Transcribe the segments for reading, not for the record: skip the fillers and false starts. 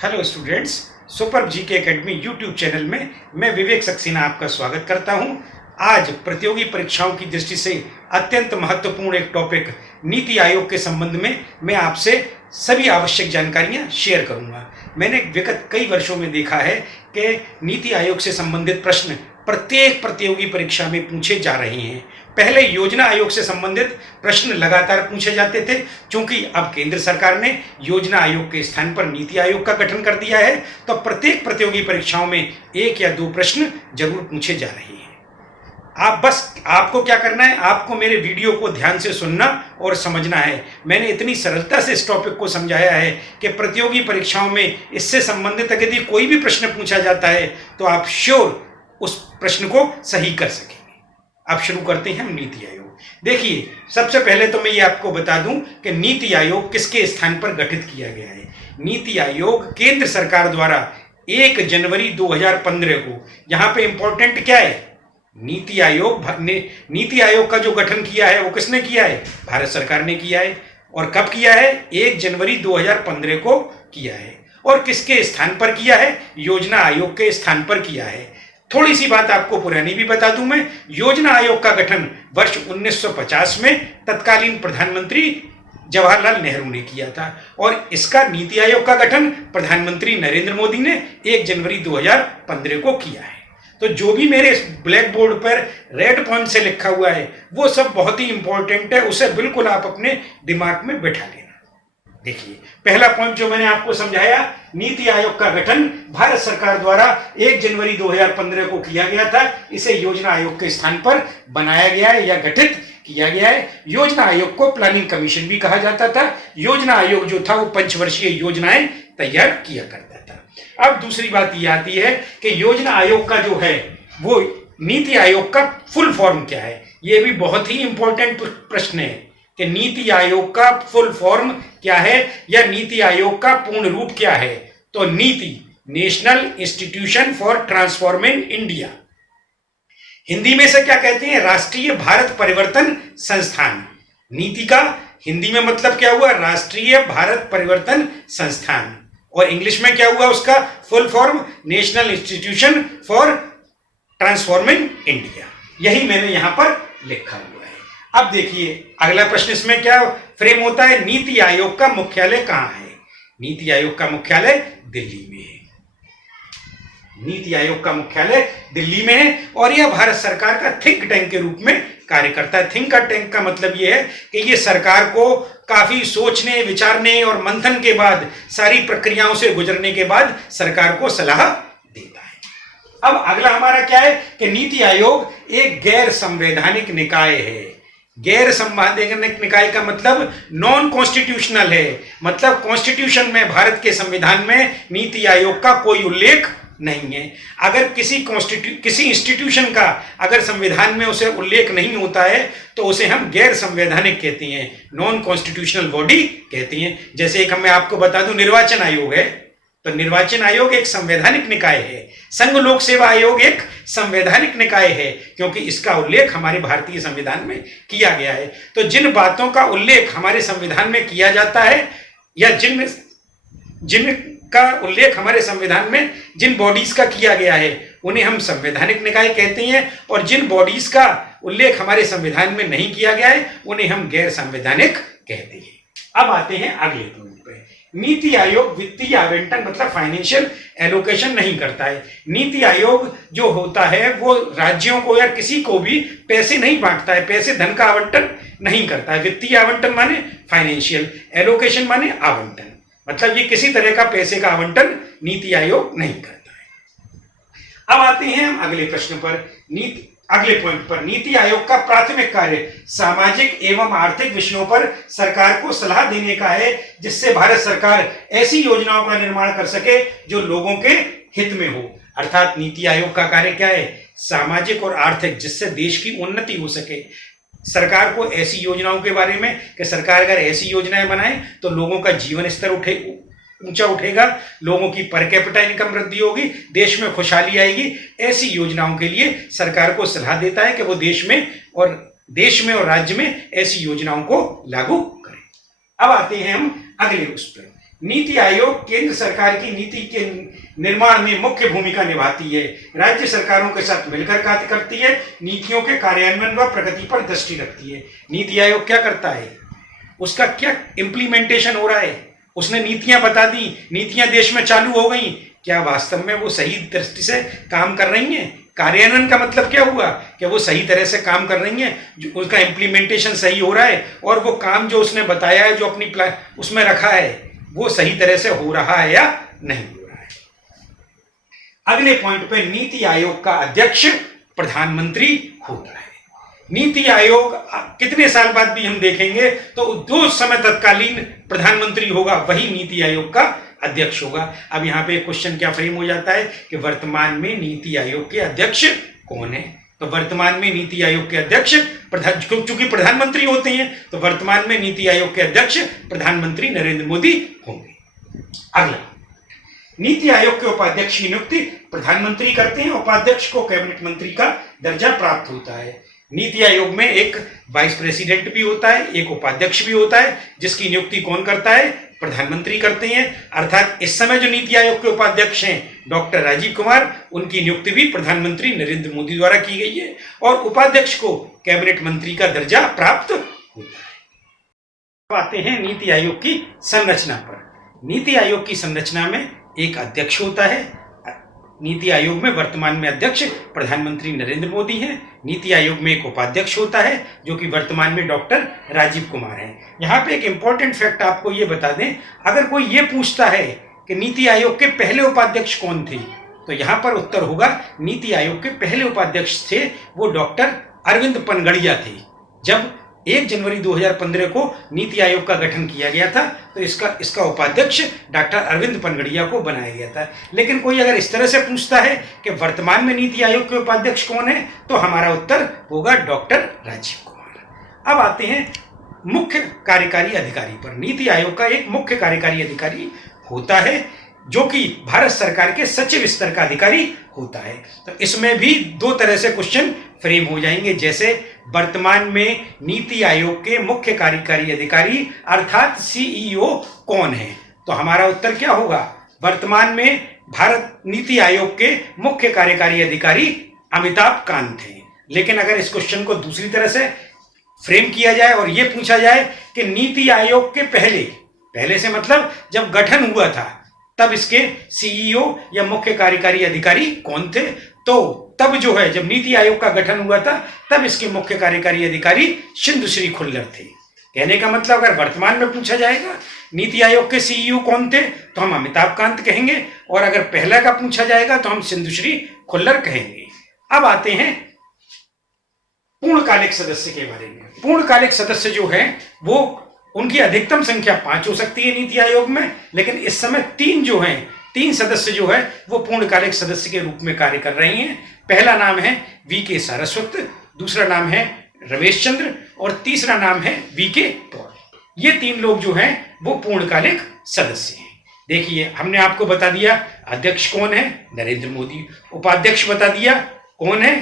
Hello students, super GK academy YouTube channel में मैं विवेक सक्सेना आपका स्वागत करता हूं। आज प्रतियोगी परीक्षाओं की दृष्टि से अत्यंत महत्वपूर्ण एक टॉपिक नीति आयोग के संबंध में मैं आपसे सभी आवश्यक जानकारियां शेयर करूंगा। मैंने विगत कई वर्षों में देखा है कि नीति आयोग से संबंधित प्रश्न प्रत्येक प्रतियोगी परीक्षा में पूछे जा रहे हैं। पहले योजना आयोग से संबंधित प्रश्न लगातार पूछे जाते थे, क्योंकि अब केंद्र सरकार ने योजना आयोग के स्थान पर नीति आयोग का गठन कर दिया है, तो प्रत्येक प्रतियोगी परीक्षाओं में एक या दो प्रश्न जरूर पूछे जा रहे हैं। आपको क्या करना है, आपको मेरे वीडियो को ध्यान से सुनना और समझना है। मैंने इतनी सरलता से इस टॉपिक को समझाया है कि प्रतियोगी परीक्षाओं में इससे संबंधित यदि कोई भी प्रश्न पूछा जाता है तो आप श्योर उस प्रश्न को सही कर सकेंगे। अब शुरू करते हैं हम नीति आयोग। देखिए, सबसे पहले तो मैं ये आपको बता दूं कि नीति आयोग किसके स्थान पर गठित किया गया है। नीति आयोग केंद्र सरकार द्वारा 1 जनवरी 2015 को, यहाँ पे इंपॉर्टेंट क्या है, नीति आयोग का जो गठन किया है वो किसने किया है, भारत सरकार ने किया है। और कब किया है, 1 जनवरी 2015 को किया है। और किसके स्थान पर किया है, योजना आयोग के स्थान पर किया है। थोड़ी सी बात आपको पुरानी भी बता दूं मैं, योजना आयोग का गठन वर्ष 1950 में तत्कालीन प्रधानमंत्री जवाहरलाल नेहरू ने किया था, और इसका नीति आयोग का गठन प्रधानमंत्री नरेंद्र मोदी ने 1 जनवरी 2015 को किया है। तो जो भी मेरे ब्लैक बोर्ड पर रेड पॉइंट से लिखा हुआ है वो सब बहुत ही इंपॉर्टेंट है, उसे बिल्कुल आप अपने दिमाग में बैठा लेना। देखिए, पहला पॉइंट जो मैंने आपको समझाया, नीति आयोग का गठन भारत सरकार द्वारा 1 जनवरी 2015 को किया गया था। इसे योजना आयोग के स्थान पर बनाया गया है या गठित किया गया है। योजना आयोग को प्लानिंग कमीशन भी कहा जाता था। योजना आयोग जो था वो पंचवर्षीय योजनाएं तैयार किया करता था। अब दूसरी बात ये आती है कि योजना आयोग का जो है वो नीति आयोग का फुल फॉर्म क्या है। ये भी बहुत ही इंपॉर्टेंट प्रश्न है कि नीति आयोग का फुल फॉर्म क्या है या नीति आयोग का पूर्ण रूप क्या है। तो नीति, national institution for transforming India, Hindi में से क्या कहते हैं, राष्ट्रीय भारत परिवर्तन संस्थान। नीति का हिंदी में मतलब क्या हुआ, राष्ट्रीय भारत परिवर्तन संस्थान। और इंग्लिश में क्या हुआ उसका full form, national institution for transforming India. यही मैंने यहां पर लिखा हुआ है। अब देखिए, अगला प्रश्न इसमें क्या फ्रेम होता है, नीति आयोग का मुख्यालय कहां है। नीति आयोग का मुख्यालय दिल्ली में है। नीति आयोग का मुख्यालय दिल्ली में है और यह भारत सरकार का थिंक टैंक के रूप में कार्य करता है। थिंक टैंक का मतलब यह है कि यह सरकार को काफी सोचने, विचारने और मंथन के बाद, सारी प्रक्रियाओं से गुजरने के बाद सरकार को सलाह देता है। अब अगला हमारा क्या है कि नीति आयोग एक गैर संवैधानिक निकाय है। गैर संवैधानिक निकाय का मतलब नॉन कॉन्स्टिट्यूशनल है, मतलब कॉन्स्टिट्यूशन में, भारत के संविधान में नीति आयोग का कोई उल्लेख नहीं है। अगर किसी इंस्टीट्यूशन का अगर संविधान में उसे उल्लेख नहीं होता है तो उसे हम गैर संवैधानिक कहते हैं, नॉन कॉन्स्टिट्यूशनल बॉडी कहते हैं। जैसे एक मैं आपको बता दूं, निर्वाचन आयोग है, तो निर्वाचन आयोग एक संवैधानिक निकाय है। संघ लोक सेवा आयोग एक संवैधानिक निकाय है, क्योंकि इसका उल्लेख हमारे भारतीय संविधान में किया गया है। तो जिन बातों का उल्लेख हमारे संविधान में किया जाता है या जिनका उल्लेख हमारे संविधान में जिन बॉडीज का किया गया है उन्हें हम संवैधानिक निकाय कहते हैं, और जिन बॉडीज का उल्लेख हमारे संविधान में नहीं किया गया है उन्हें हम गैर संवैधानिक कहते हैं। अब आते हैं अगले पॉइंट पे। नीति आयोग वित्तीय आवंटन मतलब फाइनेंशियल एलोकेशन नहीं करता है। नीति आयोग जो होता है वो राज्यों को या किसी को भी पैसे नहीं बांटता है, पैसे धन का आवंटन नहीं करता है। वित्तीय आवंटन माने फाइनेंशियल, एलोकेशन माने आवंटन, मतलब ये किसी तरह का पैसे का आवंटन नीति आयोग नहीं करता है। अब आते हैं हम अगले प्रश्न पर, अगले पॉइंट पर। नीति आयोग का प्राथमिक कार्य सामाजिक एवं आर्थिक विषयों पर सरकार को सलाह देने का है, जिससे भारत सरकार ऐसी योजनाओं का निर्माण कर सके जो लोगों के हित में हो। अर्थात नीति आयोग का कार्य क्या है, सामाजिक और आर्थिक, जिससे देश की उन्नति हो सके। सरकार को ऐसी योजनाओं के बारे में कि सरकार अगर ऐसी योजनाएं बनाए तो लोगों का जीवन स्तर ऊंचा उठेगा, लोगों की पर कैपिटा इनकम वृद्धि होगी, देश में खुशहाली आएगी। ऐसी योजनाओं के लिए सरकार को सलाह देता है कि वो देश में और राज्य में ऐसी योजनाओं को लागू करें। अब आते हैं हम अगले उस पर। नीति आयोग केंद्र सरकार की नीति के निर्माण में मुख्य भूमिका निभाती है, राज्य सरकारों के साथ मिलकर कार्य करती है, नीतियों के कार्यान्वयन व प्रगति पर दृष्टि रखती है। नीति आयोग क्या करता है, उसका क्या इम्प्लीमेंटेशन हो रहा है, उसने नीतियां बता दी, नीतियां देश में चालू हो गई, क्या वास्तव में वो सही दृष्टि से काम कर रही हैं? कार्यान्वयन का मतलब क्या हुआ कि वो सही तरह से काम कर रही हैं, जो उसका इम्प्लीमेंटेशन सही हो रहा है और वो काम जो उसने बताया है, जो अपनी प्लान उसमें रखा है, वो सही तरह से हो रहा है या नहीं हो रहा है। अगले पॉइंट पे नीति आयोग का अध्यक्ष प्रधानमंत्री होता है। नीति आयोग कितने साल बाद भी हम देखेंगे तो जो समय तत्कालीन प्रधानमंत्री होगा वही नीति आयोग का अध्यक्ष होगा। अब यहाँ पे क्वेश्चन क्या फ्रेम हो जाता है कि वर्तमान में नीति आयोग के अध्यक्ष कौन है? तो वर्तमान में नीति आयोग के अध्यक्ष चूंकि प्रधानमंत्री होते हैं तो वर्तमान में नीति आयोग के अध्यक्ष प्रधानमंत्री नरेंद्र मोदी होंगे। अगला, नीति आयोग के उपाध्यक्ष की नियुक्ति प्रधानमंत्री करते हैं, उपाध्यक्ष को कैबिनेट मंत्री का दर्जा प्राप्त होता है। नीति आयोग में एक वाइस प्रेसिडेंट भी होता है, एक उपाध्यक्ष भी होता है, जिसकी नियुक्ति कौन करता है? प्रधानमंत्री करते हैं। अर्थात इस समय जो नीति आयोग के उपाध्यक्ष हैं डॉक्टर राजीव कुमार, उनकी नियुक्ति भी प्रधानमंत्री नरेंद्र मोदी द्वारा की गई है और उपाध्यक्ष को कैबिनेट मंत्री का दर्जा प्राप्त होता है। अब आते हैं नीति आयोग की संरचना पर। नीति आयोग की संरचना में एक अध्यक्ष होता है। नीति आयोग में वर्तमान में अध्यक्ष प्रधानमंत्री नरेंद्र मोदी हैं। नीति आयोग में एक उपाध्यक्ष होता है जो कि वर्तमान में डॉक्टर राजीव कुमार हैं। यहाँ पे एक इंपॉर्टेंट फैक्ट आपको ये बता दें, अगर कोई ये पूछता है कि नीति आयोग के पहले उपाध्यक्ष कौन थे, तो यहाँ पर उत्तर होगा नीति आयोग के पहले उपाध्यक्ष थे वो डॉक्टर अरविंद पनगड़िया थे। जब 1 जनवरी 2015 को नीति आयोग का गठन किया गया था तो इसका उपाध्यक्ष डॉक्टर अरविंद पनगड़िया को बनाया गया था। लेकिन कोई अगर इस तरह से पूछता है कि वर्तमान में नीति आयोग के उपाध्यक्ष कौन है, तो हमारा उत्तर होगा डॉक्टर राजीव कुमार। अब आते हैं मुख्य कार्यकारी अधिकारी पर। नीति आयोग का एक मुख्य कार्यकारी अधिकारी होता है जो कि भारत सरकार के सचिव स्तर का अधिकारी होता है। तो इसमें भी दो तरह से क्वेश्चन फ्रेम हो जाएंगे, जैसे वर्तमान में नीति आयोग के मुख्य कार्यकारी अधिकारी अर्थात सीईओ कौन है, तो हमारा उत्तर क्या होगा? वर्तमान में भारत नीति आयोग के मुख्य कार्यकारी अधिकारी अमिताभ कांत हैं। लेकिन अगर इस क्वेश्चन को दूसरी तरह से फ्रेम किया जाए और यह पूछा जाए कि नीति आयोग के पहले से मतलब जब गठन हुआ था तब इसके सीईओ या मुख्य कार्यकारी अधिकारी कौन थे, तो तब जो है जब नीति आयोग का गठन हुआ था तब इसके मुख्य कार्यकारी अधिकारी सिंधुश्री खुल्लर थे। कहने का मतलब अगर वर्तमान में पूछा जाएगा नीति आयोग के सीईओ कौन थे तो हम अमिताभ कांत कहेंगे, और अगर पहला का पूछा जाएगा तो हम सिंधुश्री खुल्लर कहेंगे। अब आते हैं पूर्णकालिक सदस्य के बारे में। पूर्णकालिक सदस्य जो है वो उनकी अधिकतम संख्या 5 हो सकती है नीति आयोग में, लेकिन इस समय 3 सदस्य जो है वो पूर्णकालिक सदस्य के रूप में कार्य कर रहे हैं। पहला नाम है वीके सारस्वत, दूसरा नाम है रमेश चंद्र और तीसरा नाम है वीके पॉल। ये 3 लोग जो हैं वो पूर्णकालिक सदस्य हैं। देखिए हमने आपको बता दिया अध्यक्ष कौन है, नरेंद्र मोदी। उपाध्यक्ष बता दिया कौन है,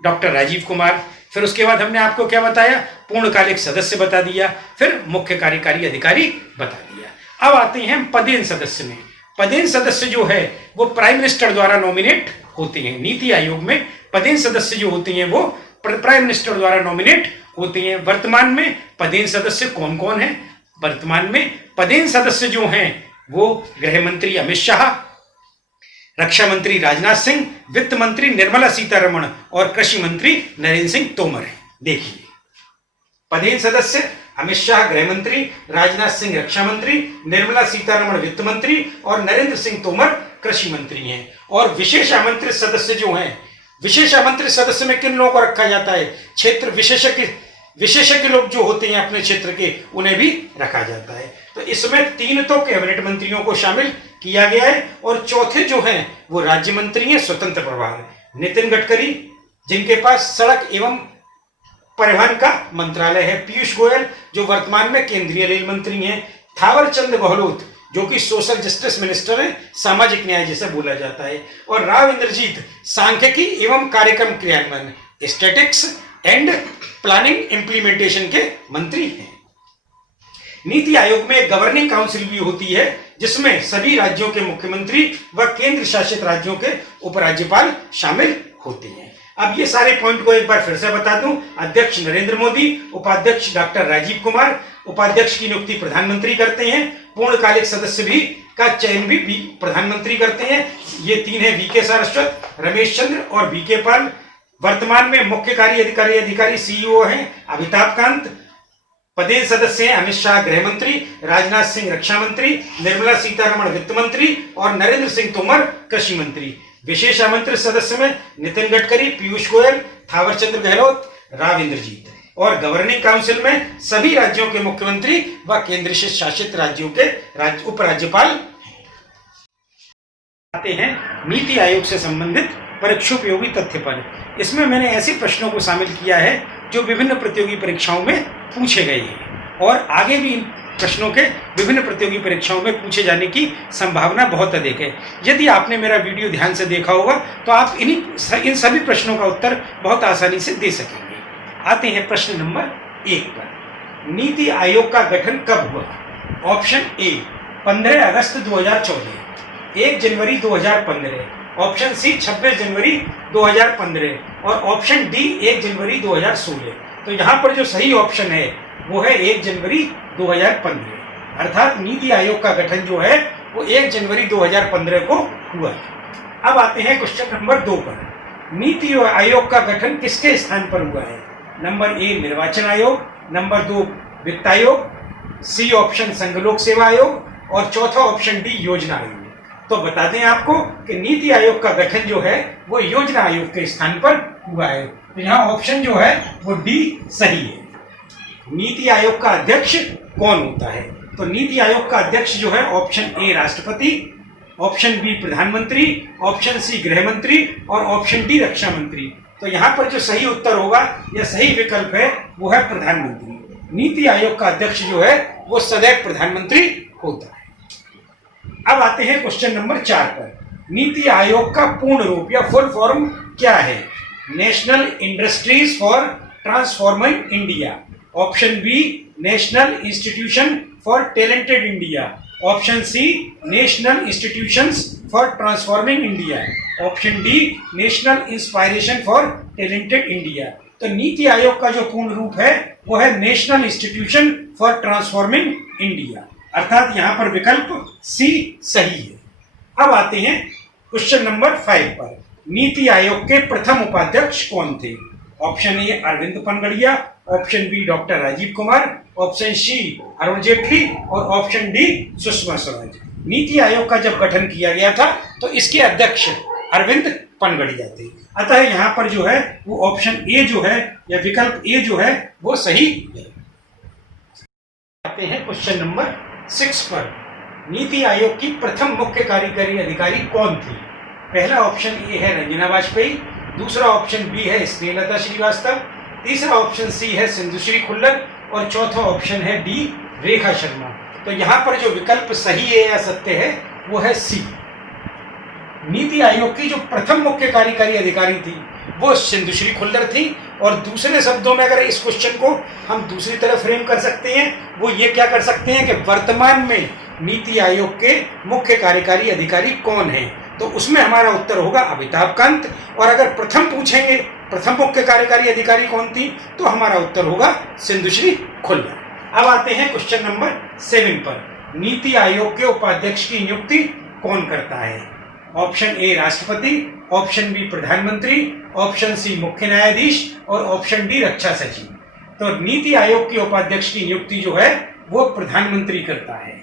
डॉक्टर राजीव कुमार। फिर उसके बाद हमने आपको क्या बताया, पूर्णकालिक सदस्य बता दिया, फिर मुख्य कार्यकारी अधिकारी बता दिया। अब आते हैं पदेन सदस्य में। पदेन सदस्य जो है वो प्राइम मिनिस्टर द्वारा नॉमिनेट होते हैं। नीति आयोग में पदेन सदस्य जो होते हैं वो प्राइम मिनिस्टर द्वारा नॉमिनेट होते हैं। वर्तमान में पदेन सदस्य कौन कौन है? वर्तमान में पदेन सदस्य जो हैं वो गृह मंत्री अमित शाह, रक्षा मंत्री राजनाथ सिंह, वित्त मंत्री निर्मला सीतारमण और कृषि मंत्री नरेंद्र सिंह तोमर हैं। देखिए पदेन सदस्य अमित शाह गृह मंत्री, राजनाथ सिंह रक्षा मंत्री, निर्मला सीतारमण वित्त मंत्री और नरेंद्र सिंह तोमर कृषि मंत्री हैं। और विशेष आमंत्रित सदस्य जो हैं, विशेष आमंत्रित सदस्य में किन लोगों को रखा जाता है? क्षेत्र विशेषज्ञ लोग जो होते हैं अपने क्षेत्र के, उन्हें भी रखा जाता है। तो इसमें 3 तो कैबिनेट मंत्रियों को शामिल किया गया है और चौथे जो हैं वो राज्य मंत्री हैं स्वतंत्र प्रभार। नितिन गडकरी जिनके पास सड़क एवं परिवहन का मंत्रालय है, पीयूष गोयल जो वर्तमान में केंद्रीय रेल मंत्री हैं, थावरचंद गहलोत जो कि सोशल जस्टिस मिनिस्टर है, सामाजिक न्याय जैसे बोला जाता है, और राव इंद्रजीत सांख्यिकी एवं कार्यक्रम क्रियान्वयन स्टैटिक्स एंड प्लानिंग इंप्लीमेंटेशन के मंत्री हैं। नीति आयोग में एक गवर्निंग काउंसिल भी होती है जिसमें सभी राज्यों के मुख्यमंत्री व केंद्र शासित राज्यों के उपराज्यपाल शामिल होते हैं। अब ये सारे पॉइंट को एक बार फिर से बता दूं। अध्यक्ष नरेंद्र मोदी, उपाध्यक्ष डॉक्टर राजीव कुमार, उपाध्यक्ष की नियुक्ति प्रधानमंत्री करते हैं, पूर्णकालिक सदस्य भी का चयन भी प्रधानमंत्री करते हैं। ये तीन है वीके सारस्वत, रमेश चंद्र और वीके पाल। वर्तमान में मुख्य कार्यकारी अधिकारी सीईओ हैं अमिताभ कांत। पदेन सदस्य हैं अमित शाह गृह मंत्री, राजनाथ सिंह रक्षा मंत्री, निर्मला सीतारमण वित्त मंत्री और नरेंद्र सिंह तोमर कृषि मंत्री। विशेष आमंत्रित सदस्य में नितिन गडकरी, पीयूष गोयल, थावरचंद गहलोत, राव इंद्रजीत। और गवर्निंग काउंसिल में सभी राज्यों के मुख्यमंत्री व केंद्र शासित राज्यों के उपराज्यपाल। आते हैं नीति आयोग से संबंधित परीक्षोपयोगी तथ्य पर। इसमें मैंने ऐसे प्रश्नों को शामिल किया है जो विभिन्न प्रतियोगी परीक्षाओं में पूछे गए हैं और आगे भी इन प्रश्नों के विभिन्न प्रतियोगी परीक्षाओं में पूछे जाने की संभावना बहुत अधिक है। यदि आपने मेरा वीडियो ध्यान से देखा होगा तो आप इन सभी प्रश्नों का उत्तर बहुत आसानी से दे सकेंगे। आते हैं प्रश्न नंबर 1 पर। नीति आयोग का गठन कब हुआ? Option A 15 August 2014, 1 January 2015, option C 26 जनवरी 2015 और ऑप्शन डी 1 जनवरी 2016। तो यहाँ पर जो सही ऑप्शन है वो है 1 जनवरी 2015। अर्थात नीति आयोग का गठन जो है वो 1 जनवरी 2015 को हुआ। अब आते हैं क्वेश्चन नंबर 2 पर। नीति आयोग का गठन किसके स्थान पर हुआ है? नंबर ए निर्वाचन आयोग, नंबर 2 वित्त आयोग, सी ऑप्शन संघ लोक सेवा आयोग और चौथा ऑप्शन डी योजना आयोग। तो बता दें आपको कि नीति आयोग का गठन जो है वो योजना आयोग के स्थान पर हुआ है। तो यहाँ ऑप्शन जो है वो डी सही है। नीति आयोग का अध्यक्ष कौन होता है? तो नीति आयोग का अध्यक्ष जो है ऑप्शन ए राष्ट्रपति, ऑप्शन बी प्रधानमंत्री, ऑप्शन सी गृह मंत्री और ऑप्शन डी रक्षा मंत्री। तो यहाँ पर जो सही उत्तर होगा या सही विकल्प है वो है प्रधानमंत्री। नीति आयोग का अध्यक्ष जो है वो सदैव प्रधानमंत्री होता है। अब आते हैं क्वेश्चन नंबर 4 पर। नीति आयोग का पूर्ण रूप या फुल फॉर्म क्या है? National industries for transforming India, option B national institution for talented India, option C national institutions for transforming India, option D national inspiration for talented India. तो नीति आयोग का जो पूर्ण रूप है वो है national institution for transforming India. अर्थात यहाँ पर विकल्प सी सही है। अब आते हैं क्वेश्चन नंबर 5 पर। नीति आयोग के प्रथम उपाध्यक्ष कौन थे? Option A Arvind Panagariya, option B doctor Rajiv Kumar, option C Arun Jaitley और ऑप्शन डी सुषमा स्वराज। नीति आयोग का जब गठन किया गया था तो इसके अध्यक्ष अरविंद पनगड़िया थे। अतः यहाँ पर जो है वो ऑप्शन ए जो है या विकल्प ए जो है वो सही है। आते हैं क्वेश्चन नंबर 6 पर। नीति आयोग की प्रथम मुख्य कार्यकारी अधिकारी कौन थी? पहला ऑप्शन ए है रंजना वाजपेयी, दूसरा ऑप्शन बी है स्नेहलता श्रीवास्तव, तीसरा ऑप्शन सी है सिंधुश्री खुल्लर और चौथा ऑप्शन है डी रेखा शर्मा। तो यहाँ पर जो विकल्प सही है या सत्य है वो है सी। नीति आयोग की जो प्रथम मुख्य कार्यकारी अधिकारी थी वो सिंधुश्री खुल्लर थी। और दूसरे शब्दों में अगर इस क्वेश्चन को हम दूसरी तरफ फ्रेम कर सकते हैं वो ये क्या कर सकते हैं कि वर्तमान में नीति आयोग के मुख्य कार्यकारी अधिकारी कौन हैं? तो उसमें हमारा उत्तर होगा अमिताभ कांत। और अगर प्रथम पूछेंगे प्रथम मुख्य कार्यकारी अधिकारी कौन थी तो हमारा उत्तर होगा सिंधुश्री खुल्लर। अब आते हैं क्वेश्चन नंबर 7 पर। नीति आयोग के उपाध्यक्ष की नियुक्ति कौन करता है? ऑप्शन ए राष्ट्रपति, ऑप्शन बी प्रधानमंत्री, ऑप्शन सी मुख्य न्यायाधीश और ऑप्शन डी रक्षा सचिव। तो नीति आयोग के उपाध्यक्ष की नियुक्ति जो है वो प्रधानमंत्री करता है।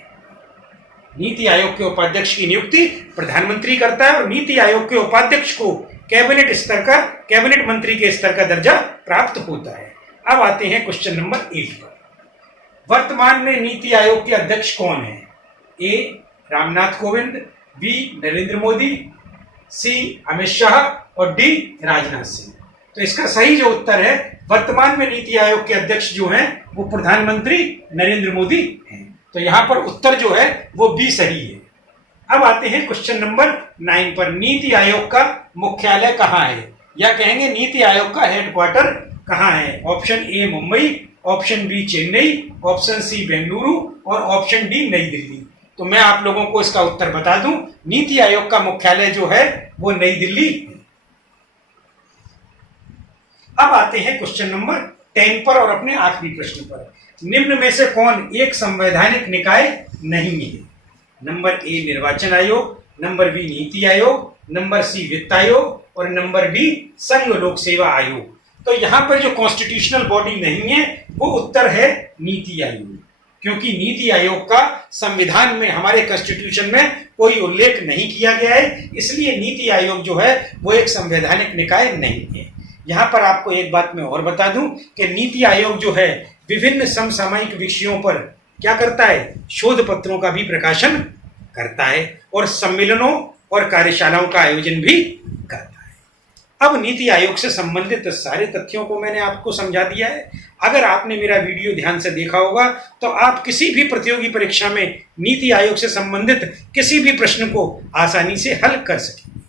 नीति आयोग के उपाध्यक्ष की नियुक्ति प्रधानमंत्री करता है और नीति आयोग के उपाध्यक्ष को कैबिनेट मंत्री के स्तर का दर्जा प्राप्त होता है। अब आते हैं क्वेश्चन नंबर 8 पर। वर्तमान में नीति आयोग के अध्यक्ष कौन है? ए रामनाथ कोविंद, बी नरेंद्र मोदी, सी अमित शाह और डी राजनाथ सिंह। तो इसका सही जो उत्तर है वर्तमान में नीति आयोग के अध्यक्ष जो हैं वो प्रधानमंत्री नरेंद्र मोदी हैं। तो यहाँ पर उत्तर जो है वो बी सही है। अब आते हैं क्वेश्चन नंबर 9 पर। नीति आयोग का मुख्यालय कहाँ है? या कहेंगे नीति आयोग का हेडक्वार्टर कहाँ है? Option A Mumbai, option B Chennai, option C Bengaluru और ऑप्शन डी नई दिल्ली। तो मैं आप लोगों को इसका उत्तर बता दूं, नीति आयोग का मुख्यालय जो है वो नई दिल्ली। अब आते हैं क्वेश्चन नंबर 10 पर और अपने आखिरी प्रश्न पर। निम्न में से कौन एक संवैधानिक निकाय नहीं है? नंबर ए निर्वाचन आयोग, number B NITI Aayog, number C वित्त आयोग और नंबर डी संघ लोक सेवा आयोग। तो यहां पर जो कॉन्स्टिट्यूशनल बॉडी नहीं है वो उत्तर है नीति आयोग, क्योंकि नीति आयोग का संविधान में, हमारे कॉन्स्टिट्यूशन में कोई उल्लेख नहीं किया गया है, इसलिए नीति आयोग जो है वो एक संवैधानिक निकाय नहीं है। यहां पर आपको एक बात मैं और बता दूं कि नीति आयोग जो है विभिन्न समसामयिक विषयों पर क्या करता है, शोध पत्रों का भी प्रकाशन करता है और सम्मेलनों और कार्यशालाओं का आयोजन भी करता है। अब नीति आयोग से संबंधित सारे तथ्यों को मैंने आपको समझा दिया है। अगर आपने मेरा वीडियो ध्यान से देखा होगा तो आप किसी भी प्रतियोगी परीक्षा में नीति आयोग से संबंधित किसी भी प्रश्न को आसानी से हल कर सकेंगे।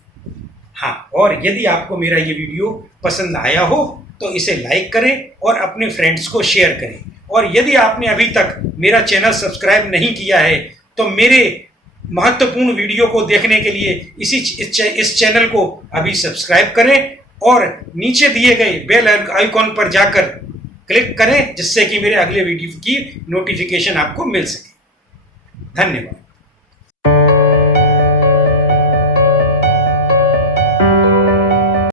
हाँ, और यदि आपको मेरा ये वीडियो पसंद आया हो तो इसे लाइक करें और अपने फ्रेंड्स को शेयर करें। और यदि आपने अभी तक मेरा चैनल सब्सक्राइब नहीं किया है तो मेरे महत्वपूर्ण वीडियो को देखने के लिए इस चैनल को अभी सब्सक्राइब करें और नीचे दिए गए बेल आइकॉन पर जाकर क्लिक करें, जिससे कि मेरे अगले वीडियो की नोटिफिकेशन आपको मिल सके। धन्यवाद।